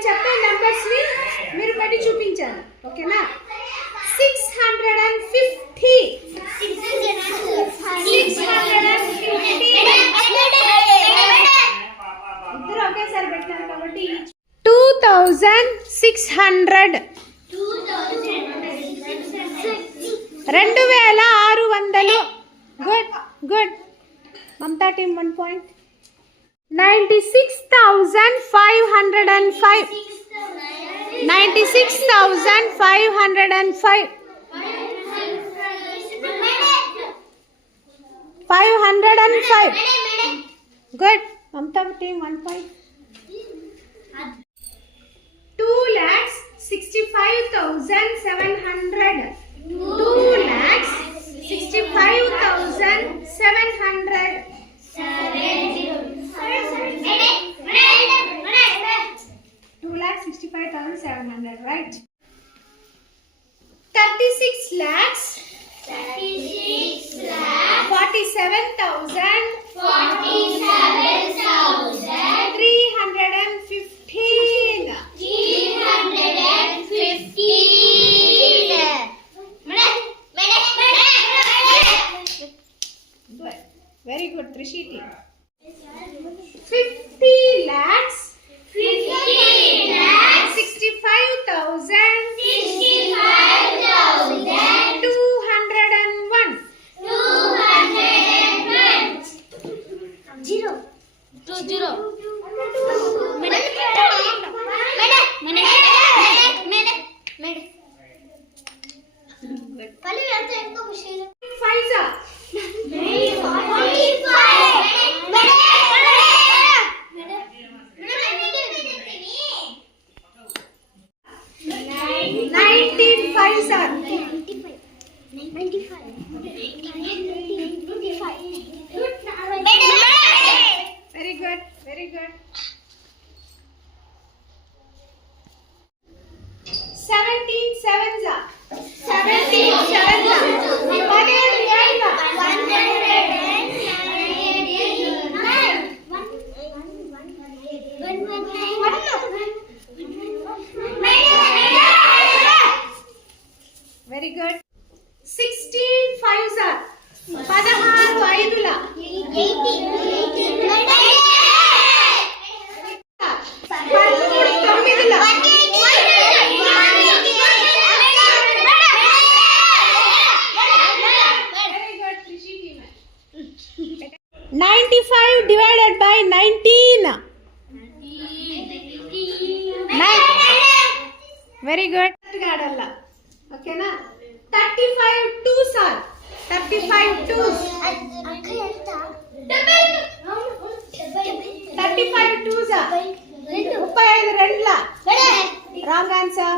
నేను చెప్పే నంబర్స్ని మీరు బట్టి చూపించాలి. ఓకేనా? 650 ఇద్దరు ఒకేసారి పెట్టారు కాబట్టి 2600 2600. Good good. Mamata team 1 point. 96,505 96,505 505. Good. Mamta team 1 point. 2,65,700. 2,65,700. 2,65,700. Right. 36 lakhs. 47,000. 315. Very good, Trishiti. 50 lakhs. 65,000. 201. 0. Pfizer. 19 Pfizer. 95. Very good, very good. 17 sevens. 17 sevens. 109. Very good. 16 Pfizer. 16 5. 95 divided by 19. Very good. Okay na? 35 twos are. 35 twos. 35 twos are. 35 రెండ్ల. Wrong answer.